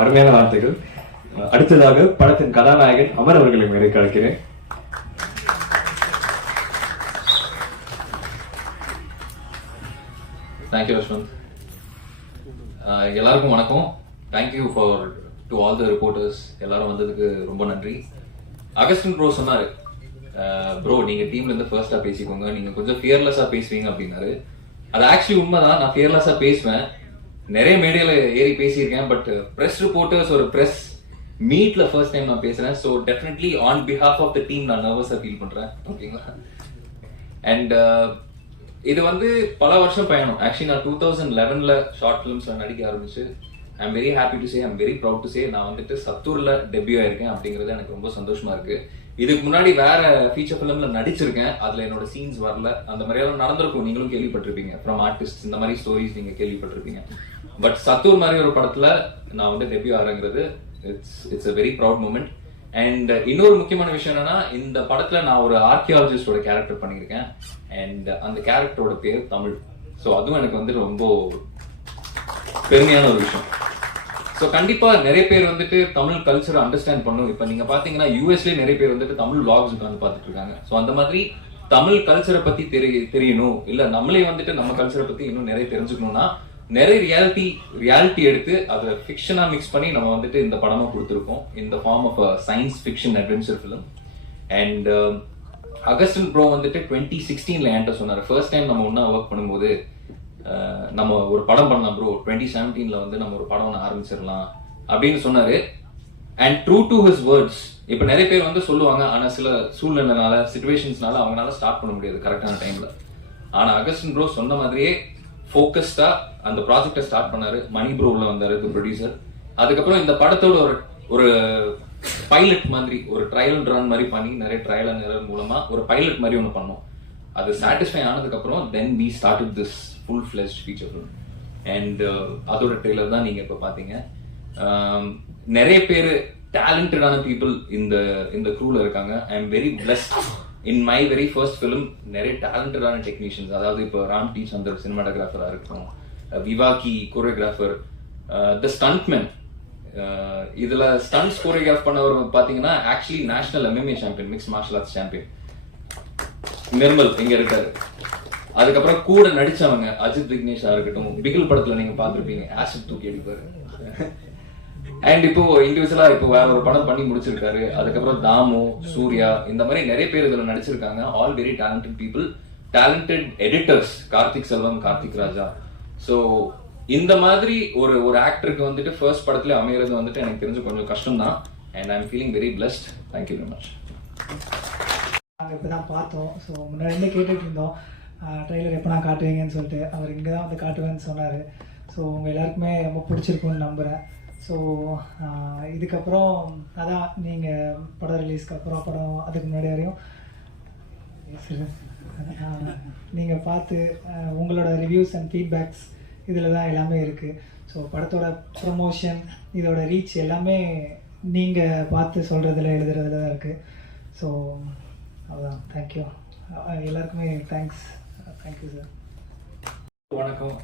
அருமையான வார்த்தைகள். அடுத்ததாக படத்தின் கதாநாயகன் அமர் அவர்களை மேலே கலக்கிறேன் தேங்க்யூ யஷ்வந்த் எல்லாருக்கும் வணக்கம். Thank you for to all the reporters எல்லாரும் வந்ததுக்கு ரொம்ப நன்றி. அகஸ்டின் ப்ரோ சொன்னாரு. ப்ரோ நீங்க டீம்ல இருந்து ஃபர்ஸ்டா பேசிக்கோங்க. நீங்க கொஞ்சம் ஃபியர்லெஸ்ஸா பேசுவீங்க அப்படின்னாரு. அது ஆக்சுவலி உண்மைதான். நான் ஃபியர்லெஸ்ஸா பேசுவேன். நிறைய மேடையில ஏறி பேசியிருக்கேன் பட் ப்ரெஸ் ரிப்போர்ட்டர்ஸ் ஒரு ப்ரெஸ் மீட்ல ஃபர்ஸ்ட் டைம் நான் பேசுறேன். So definitely on behalf of the team நான் நர்வஸா ஃபீல் பண்றேன். ஓகேங்களா அண்ட் uh, இது வந்து பல வருஷம் பயணம். ஆக்சுவலி நான் டூ தௌசண்ட் லெவன்ல ஷார்ட் ஃபிலிம்ஸ்ல நடிக்க ஆரம்பிச்சு I am very happy to say I'm very proud to say நான் வந்துட்டு சத்தூர்ல டெபியூ ஆயிருக்கேன் அப்படிங்கிறது எனக்கு ரொம்ப சந்தோஷமா இருக்கு. இதுக்கு முன்னாடி வேற ஃபீச்சர் ஃபிலிம்ல நடிச்சிருக்கேன். அதுல என்னோட சீன்ஸ் வரல. அந்த மாதிரி எல்லாம் நடந்திருக்கும். நீங்களும் கேள்விப்பட்டிருப்பீங்க. ஃப்ரம் ஆர்டிஸ்ட் இந்த மாதிரி ஸ்டோரிஸ் நீங்க கேள்விப்பட்டிருப்பீங்க. பட் சத்தூர் மாதிரி ஒரு படத்துல நான் வந்து debut ஆகிறேங்கிறது it's it's a very proud moment and இன்னொரு முக்கியமான விஷயம் என்னன்னா இந்த படத்துல நான் ஒரு ஆர்கியாலஜிஸ்டோட கேரக்டர் பண்ணியிருக்கேன். அண்ட் அந்த கேரக்டரோட பேர் தமிழ். ஸோ அதுவும் எனக்கு வந்து ரொம்ப பெருமையான ஒரு விஷயம். ஸோ கண்டிப்பா நிறைய பேர் வந்துட்டு தமிழ் கல்ச்சரை அண்டர்ஸ்டாண்ட் பண்ணும். இப்போ நீங்க பாத்தீங்கன்னா யூஎஸ்லேயே நிறைய பேர் வந்துட்டு தமிழ் vlogs உட்காந்து பார்த்துட்டு இருக்காங்க. ஸோ அந்த மாதிரி தமிழ் கல்ச்சரை பத்தி தெரிய தெரியணும். இல்ல நம்மளே வந்துட்டு நம்ம கல்ச்சரை பத்தி இன்னும் நிறைய தெரிஞ்சுக்கணும்னா நிறைய ரியாலிட்டி ரியாலிட்டி எடுத்து அதை ஃபிக்ஷனாக மிக்ஸ் பண்ணி நம்ம வந்துட்டு இந்த படமாக கொடுத்துருக்கோம். இந்த form of science fiction adventure film and Augustine bro வந்துட்டு டுவெண்ட்டி சிக்ஸ்டீன்ல என்கிட்ட சொன்னார். ஃபர்ஸ்ட் டைம் நம்ம ஒன்றா ஒர்க் பண்ணும்போது uh, நம்ம ஒரு படம் பண்ணலாம் ப்ரோ டுவெண்ட்டி செவன்டீன்ல வந்து நம்ம ஒரு படம் ஒன்று ஆரம்பிச்சிடலாம் அப்படின்னு சொன்னாரு. And true to his words இப்போ நிறைய பேர் வந்து சொல்லுவாங்க ஆனால் சில சூழ்நிலைனால சுச்சுவேஷன்ஸ்னால அவங்களால ஸ்டார்ட் பண்ண முடியாது கரெக்டான டைம்ல ஆனால் அகஸ்டின் ப்ரோ சொன்ன மாதிரியே ஃபோக்கஸ்டா அந்த ப்ராஜெக்டை ஸ்டார்ட் பண்ணாரு. மணி ப்ரோவில் வந்தார் இந்த ப்ரொடியூசர் அதுக்கப்புறம் இந்த படத்தோட ஒரு ஒரு பைலட் மாதிரி ஒரு ட்ரையல் ரன் மாதிரி பண்ணி நிறைய ட்ரையல் அண்ட் எரர் மூலமா ஒரு பைலட் மாதிரி ஒன்று பண்ணோம். அது சாட்டிஸ்ஃபை ஆனதுக்கு அப்புறம் then we start this full fledge feature film and அதோட ட்ரெய்லர் தான் நீங்க இப்போ பாத்தீங்க. Um, நிறைய பேர் டேலண்டடான பீப்புள் இந்த இந்த க்ரூவில் இருக்காங்க. I am very blessed in my very first film நிறைய டேலண்டடான டெக்னீஷியன்ஸ் அதாவது இப்போ ராம் டி சந்தர் சினிமாட்டோகிராஃபராக இருக்கட்டும் விவாகி விவாக்கி கோரியோகிராஃபர் த ஸ்டண்ட்மேன் இதில் ஸ்டண்ட்ஸ் கோரியோகிராஃப் பண்ணவர் பார்த்தீங்கன்னா actually national MMA champion mix martial arts champion Nirmal இங்கே இருக்காரு. அதுக்கப்புறம் கூட நடிச்சவங்க அஜித் விக்னேஷா இருக்கட்டும் பிகில் படத்துல நீங்க பாத்திருப்பீங்க ஆசிட் தூக்கி அடிப்பாரு. அண்ட் இப்போ இண்டிவிஜுவலா இப்போ வேற ஒரு படம் பண்ணி முடிச்சிருக்காரு. அதுக்கப்புறம் தாமு சூர்யா இந்த மாதிரி நிறைய பேர் இதுல நடிச்சிருக்காங்க. All very talented people talented editors Karthik Selvam Karthik Raja. So இந்த மாதிரி ஒரு ஒரு ஆக்டருக்கு வந்துட்டு ஃபர்ஸ்ட் படத்துல அமைகிறது வந்துட்டு எனக்கு தெரிஞ்சு கொஞ்சம் கஷ்டம் தான் and I am feeling very blessed thank you very much நாங்கள் இப்போ தான் பார்த்தோம். ஸோ முன்னாடி இருந்தே கேட்டுட்டு இருந்தோம். ட்ரெய்லர் எப்போ நான் காட்டுவீங்கன்னு சொல்லிட்டு. அவர் இங்கே தான் வந்து காட்டுவேன்னு சொன்னார். ஸோ உங்கள் எல்லாருக்குமே ரொம்ப பிடிச்சிருக்கும்னு நம்புகிறேன் ஸோ இதுக்கப்புறம் அதான் நீங்கள் படம் ரிலீஸ்க்கு அப்புறம் படம் அதுக்கு முன்னாடி வரையும். நீங்கள் பார்த்து உங்களோட ரிவ்யூஸ் அண்ட் ஃபீட்பேக்ஸ் இதில் தான் எல்லாமே இருக்குது ஸோ படத்தோட ப்ரொமோஷன் இதோட ரீச் எல்லாமே நீங்கள் பார்த்து சொல்கிறதுல எழுதுறதுல தான் இருக்குது ஸோ அதான் தேங்க்யூ எல்லாருக்குமே தேங்க்ஸ் தேங்க்யூ சார் வணக்கம்.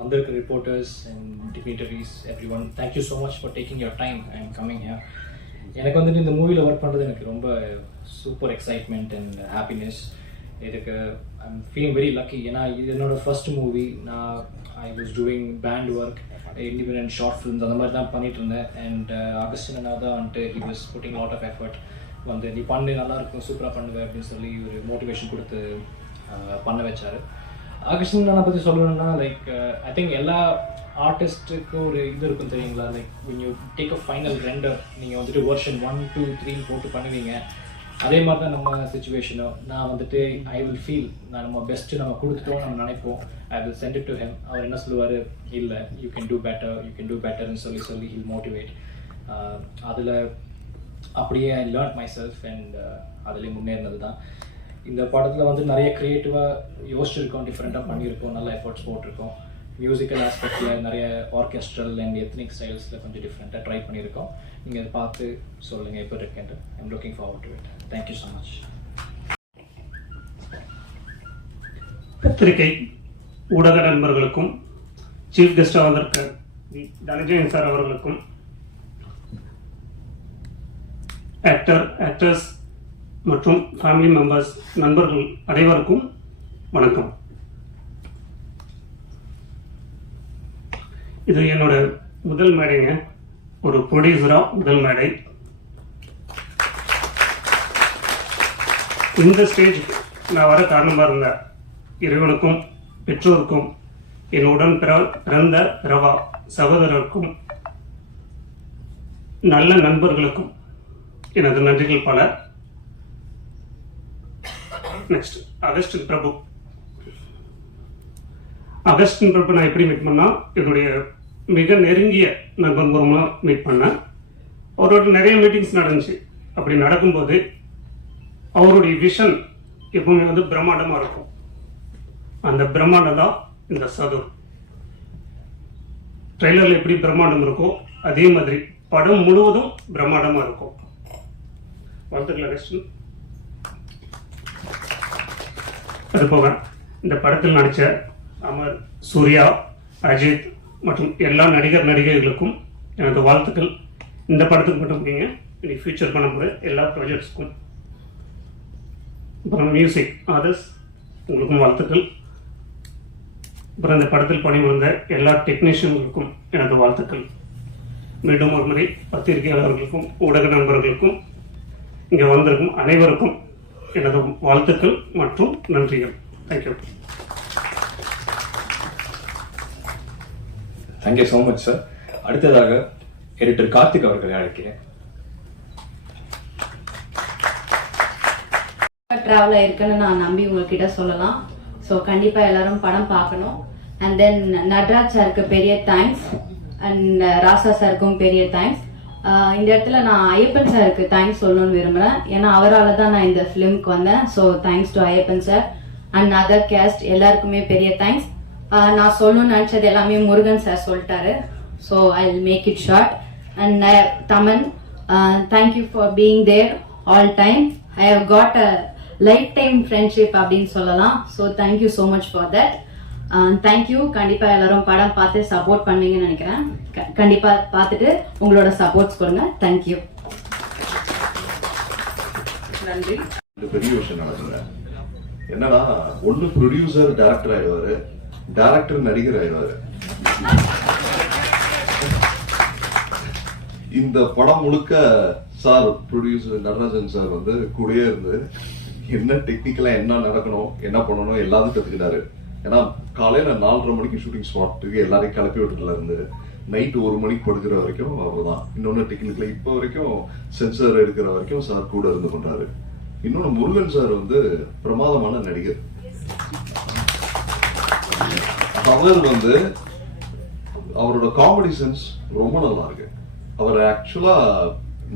வந்திருக்க reporters and dignitaries every one thank you so much for taking your time and coming here எனக்கு வந்துட்டு இந்த மூவியில் ஒர்க் பண்ணுறது எனக்கு ரொம்ப சூப்பர் எக்ஸைட்மெண்ட் அண்ட் ஹாப்பினஸ் இதுக்கு ஐம் ஃபீலிங் வெரி லக்கி ஏன்னா இது என்னோட ஃபர்ஸ்ட் மூவி நான் I was doing band work independent short films அந்த மாதிரி தான் பண்ணிட்டு இருந்தேன். அண்ட் ஆகஸ்டின் அண்ணா தான் வந்துட்டு he was putting lot of effort வந்து நீ பண்ணு நல்லா இருக்கும் சூப்பராக பண்ணுவேன் அப்படின்னு சொல்லி ஒரு மோட்டிவேஷன் கொடுத்து uh, பண்ண வச்சாரு. ஆகஸ்டின் நான் பற்றி சொல்லணும்னா லைக் ஐ திங்க் எல்லா ஆர்டிஸ்ட்டுக்கும் ஒரு இது இருக்கும் தெரியுங்களா? Like when you take a final render நீங்கள் வந்துட்டு வெர்ஷன் ஒன் டூ த்ரீன்னு போட்டு பண்ணுவீங்க. அதே மாதிரி தான் நம்ம சுச்சுவேஷனும் நான் வந்துட்டு ஐ வில் ஃபீல் நான் நம்ம பெஸ்ட்டு நம்ம கொடுத்துட்டோம் நம்ம நினைப்போம். I will send it to him அவர் என்ன சொல்லுவார்? இல்லை you can do better you can do பெட்டர்னு சொல்லி சொல்லி ஹில் மோட்டிவேட் அதில் அப்படியே I learn myself and uh, அதுலேயும் முன்னேறினது தான் இந்த படத்தில் வந்து நிறைய க்ரியேட்டிவாக யோசிச்சிருக்கோம் டிஃப்ரெண்ட்டாக பண்ணியிருக்கோம் நல்ல எஃபர்ட்ஸ் போட்டிருக்கோம். மியூசிக்கல் ஆஸ்பெக்டில் நிறைய ஆர்கெஸ்ட்ரல் அண்ட் எத்னிக் ஸ்டைல்ஸில் கொஞ்சம் டிஃப்ரெண்ட்டாக ட்ரை பண்ணியிருக்கோம். நீங்கள் பார்த்து சொல்லுங்கள் எப்போ இருக்குன்ட்டு I'm looking forward to it thank you so much பத்திரிகை ஊடக நண்பர்களுக்கும் சீஃப் கெஸ்டாக வந்திருக்க தனஜயன் சார் அவர்களுக்கும் ஆக்டர் ஆக்டர்ஸ் மற்றும் ஃபேமிலி மெம்பர்ஸ் நண்பர்கள் அனைவருக்கும் வணக்கம். இது என்னோட முதல் மேடைங்க. ஒரு ப்ரொடியூசரா முதல் மேடை. இந்த ஸ்டேஜ் நான் வர காரணமாக இருந்த இறைவனுக்கும் பெற்றோருக்கும் என்னுடன் பிற பிறந்த பிறவா சகோதரருக்கும் நல்ல நண்பர்களுக்கும் எனது நன்றிகள் பல. Next Augustine Prabhu Augustine Prabhu நான் எப்படி மீட் பண்ணா என்னுடைய மிக நெருங்கிய நண்பன் மூலமாக மீட் பண்ணேன். அவரோட நிறைய மீட்டிங்ஸ் நடந்துச்சு. அப்படி நடக்கும்போது அவருடைய விஷன் எப்பவுமே வந்து பிரம்மாண்டமா இருக்கும். அந்த பிரம்மாண்டம் தான் இந்த சதுர். ட்ரெய்லரில் எப்படி பிரம்மாண்டம் இருக்கோ அதே மாதிரி படம் முழுவதும் பிரம்மாண்டமா இருக்கும். வாழ்த்துக்கள் அகஸ்டின் அது போக இந்த படத்தில் நடித்த அமர் சூர்யா அஜித் மற்றும் எல்லா நடிகர் நடிகைகளுக்கும் எனது வாழ்த்துக்கள். இந்த படத்துக்கு மட்டும் இல்லைங்க இனி ஃபியூச்சர் பண்ண எல்லா ப்ராஜெக்ட்ஸ்க்கும் அப்புறம் மியூசிக் ஆதர்ஸ் உங்களுக்கும் வாழ்த்துக்கள். அப்புறம் இந்த படத்தில் பணிபுரிந்த எல்லா டெக்னீஷியன்களுக்கும் எனது வாழ்த்துக்கள். மீண்டும் ஒரு முறை பத்திரிகையாளர்களுக்கும் ஊடக நண்பர்களுக்கும் இங்கே வந்திருக்கும் அனைவருக்கும் எனது வாழ்த்துக்கள் மற்றும் நன்றிகள். Thank you thank you so much sir அடுத்ததாக எடிட்டர் கார்த்திக் அவர்களை அழைக்கிறேன். ட்ராவல் ஆயிருக்குன்னு நான் நம்பி உங்ககிட்ட சொல்லலாம். ஸோ கண்டிப்பா எல்லாரும் படம் பார்க்கணும். அண்ட் தென் நட்ராஜ் சாருக்கு பெரிய தேங்க்ஸ் அண்ட் ராசா சாருக்கும் பெரிய தேங்க்ஸ் இந்த இடத்துல நான் ஐயப்பன் சாருக்கு தேங்க்ஸ் சொல்லணும்னு விரும்புகிறேன் ஏன்னா அவரால் தான் நான் இந்த ஃபிலிம்க்கு வந்தேன். So thanks to Ayyappan sir and other cast எல்லாருக்குமே பெரிய தேங்க்ஸ் நான் சொல்லணும்னு நினச்சது எல்லாமே முருகன் சார் சொல்லிட்டாரு. So I make it short and Thaman thank you for being there all time I have got a lifetime friendship அப்படின்னு சொல்லலாம். So thank you so much for that thank you கண்டிப்பா எல்லாரும் படம் பார்த்து சப்போர்ட் பண்ணுவீங்கன்னு நினைக்கிறேன். க- கண்டிப்பா பார்த்துட்டு உங்களோட சப்போர்ட்ஸ் கொடுங்க. தேங்க்யூ நன்றி. பெரிய விஷயம் நடக்குங்க என்னன்னா ஒண்ணு ப்ரொடியூசர் டைரக்டர் ஆயிடுவாரு டைரக்டர் நடிகர் ஆயிடுவாரு. இந்த படம் முழுக்க சார் ப்ரொடியூசர் நடராஜன் சார் வந்து கூடயே இருந்து என்ன டெக்னிக்கலா என்ன நடக்கணும் என்ன பண்ணணும் எல்லாத்தையும் கத்துக்கிட்டாரு. ஏன்னா காலையில நாலரை மணிக்கு ஷூட்டிங் ஸ்பாட்டுக்கு எல்லாரையும் கிளப்பி விட்டுல இருந்து நைட் ஒரு மணிக்கு படுக்கிற வரைக்கும் அவர் தான் இன்னொன்று டெக்னிக்கில் இப்போ வரைக்கும் சென்சார் எடுக்கிற வரைக்கும் சார் கூட இருந்து பண்ணுறாரு இன்னொன்று முருகன் சார் வந்து பிரமாதமான நடிகர். அவர் வந்து அவரோட காமெடி சென்ஸ் ரொம்ப நல்லா இருக்கு அவர் ஆக்சுவலா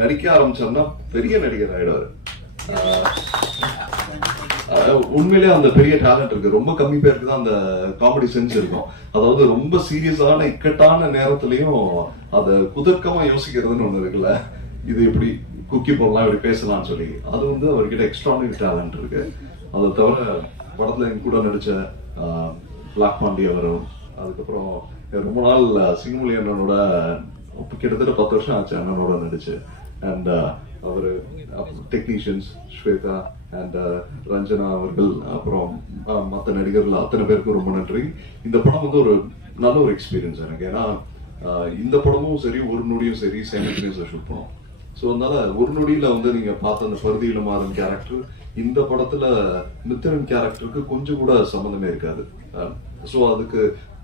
நடிக்க ஆரம்பிச்சார்னா பெரிய நடிகர் ஆயிடுவாரு. உண்மையிலே உண்மையிலேயே அந்த பெரிய டேலண்ட் இருக்கு. ரொம்ப கம்மி பேருக்கு தான் அந்த காமெடி சென்ஸ் இருக்கும். அதாவது ரொம்ப சீரியஸான இக்கட்டான நேரத்திலையும் அதை குதர்க்கமா யோசிக்கிறதுன்னு ஒண்ணு இருக்குல்ல. இது இப்படி குக்கி போடலாம் இப்படி பேசலாம்னு சொல்லி. அது வந்து அவர்கிட்ட எக்ஸ்ட்ரானரி டேலண்ட் இருக்கு. அதை தவிர படத்துல எங்க கூட நடிச்ச பிளாக் பாண்டி அவரும் அதுக்கப்புறம் ரொம்ப நாள் சிங்கமொழி அண்ணனோட கிட்டத்தட்ட பத்து வருஷம் ஆச்சு அண்ணனோட நடிச்சு. அண்ட் அவரு technicians Swetha and uh, Ranjana அவர்கள் அப்புறம் மற்ற நடிகர்கள் அத்தனை பேருக்கும் ரொம்ப நன்றி. இந்த படம் வந்து ஒரு நல்ல ஒரு எக்ஸ்பீரியன்ஸ் எனக்கு. ஏன்னா இந்த படமும் சரி ஒரு நொடியும் சரி சைமல்டேனியஸா ஷூட் பண்ணோம். ஸோ அதனால ஒரு நொடியில வந்து நீங்க பார்த்த அந்த பருதியில மாறும் கேரக்டர் இந்த படத்துல மித்திரன் கேரக்டருக்கு கொஞ்சம் கூட சம்மந்தமே இருக்காது. ஸோ அதுக்கு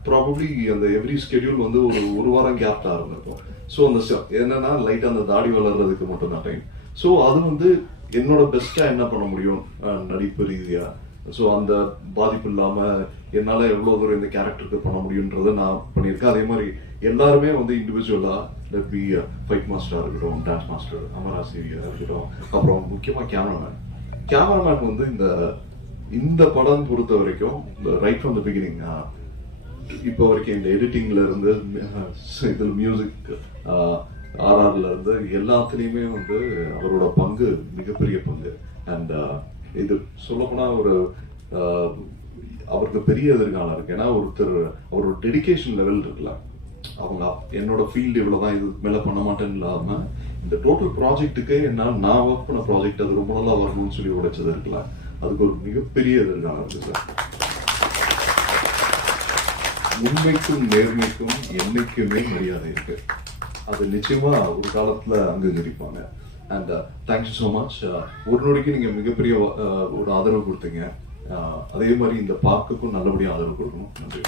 ப்ராபப்ளி அந்த எவ்ரி ஸ்கெடியூல் வந்து ஒரு ஒரு வாரம் கேப் தான் இருந்திருக்கும். ஸோ அந்த என்னன்னா லைட்டா அந்த தாடி வளர்றதுக்கு மட்டும் தான் டைம் ஸோ அது வந்து என்னோட பெஸ்டா என்ன பண்ண முடியும்? நடிப்பு ரீதியா. ஸோ அந்த பாதிப்பு இல்லாம என்னால எவ்வளவு தூரம் இந்த கேரக்டருக்கு பண்ண முடியுன்றதை நான் பண்ணியிருக்கேன். அதே மாதிரி எல்லாருமே வந்து இண்டிவிஜுவலா லெட் பி ஃபைட் மாஸ்டரா இருக்கட்டும் டான்ஸ் மாஸ்டர் அமராசிரியா இருக்கட்டும் அப்புறம் முக்கியமா கேமராமேன் கேமராமேன் வந்து இந்த இந்த படம் பொறுத்த வரைக்கும் ரைட் ஃப்ரம் த பிகினிங் இப்போ வரைக்கும் இந்த எடிட்டிங்ல இருந்து இதில் மியூசிக் ஆர்ஆர்ல இருந்து எல்லாத்துலயுமே வந்து அவரோட பங்கு மிகப்பெரிய பங்கு. அண்ட் uh, இது சொல்லப்போனா ஒரு uh, அவருக்கு பெரிய எதிர்காலம் இருக்கு. ஏன்னா ஒருத்தர் அவரோட டெடிகேஷன் லெவல் இருக்குல்ல. அவங்க என்னோட ஃபீல்டு இவ்வளவுதான் இது மேல பண்ண மாட்டேன்னு இல்லாம இந்த டோட்டல் ப்ராஜெக்ட்டுக்கு என்னால் நான் ஒர்க் பண்ண ப்ராஜெக்ட் அது ரொம்ப நல்லா வரணும்னு சொல்லி உடைச்சது இருக்குல்ல. அதுக்கு ஒரு மிகப்பெரிய எதிர்காலம் இருக்கு சார். உண்மைக்கும் நேர்மைக்கும் என்னைக்குமே மரியாதை இருக்கு. அது நிச்சயமா ஒரு காலத்துல அங்கீகரிப்பாங்க. And thank you so much ஒரு நொடிக்கு நீங்க மிகப்பெரிய uh, ஒரு ஆதரவு கொடுத்தீங்க. Uh, அதே மாதிரி இந்த பார்க்குக்கும் நல்லபடியாக ஆதரவு கொடுக்கணும். நன்றி.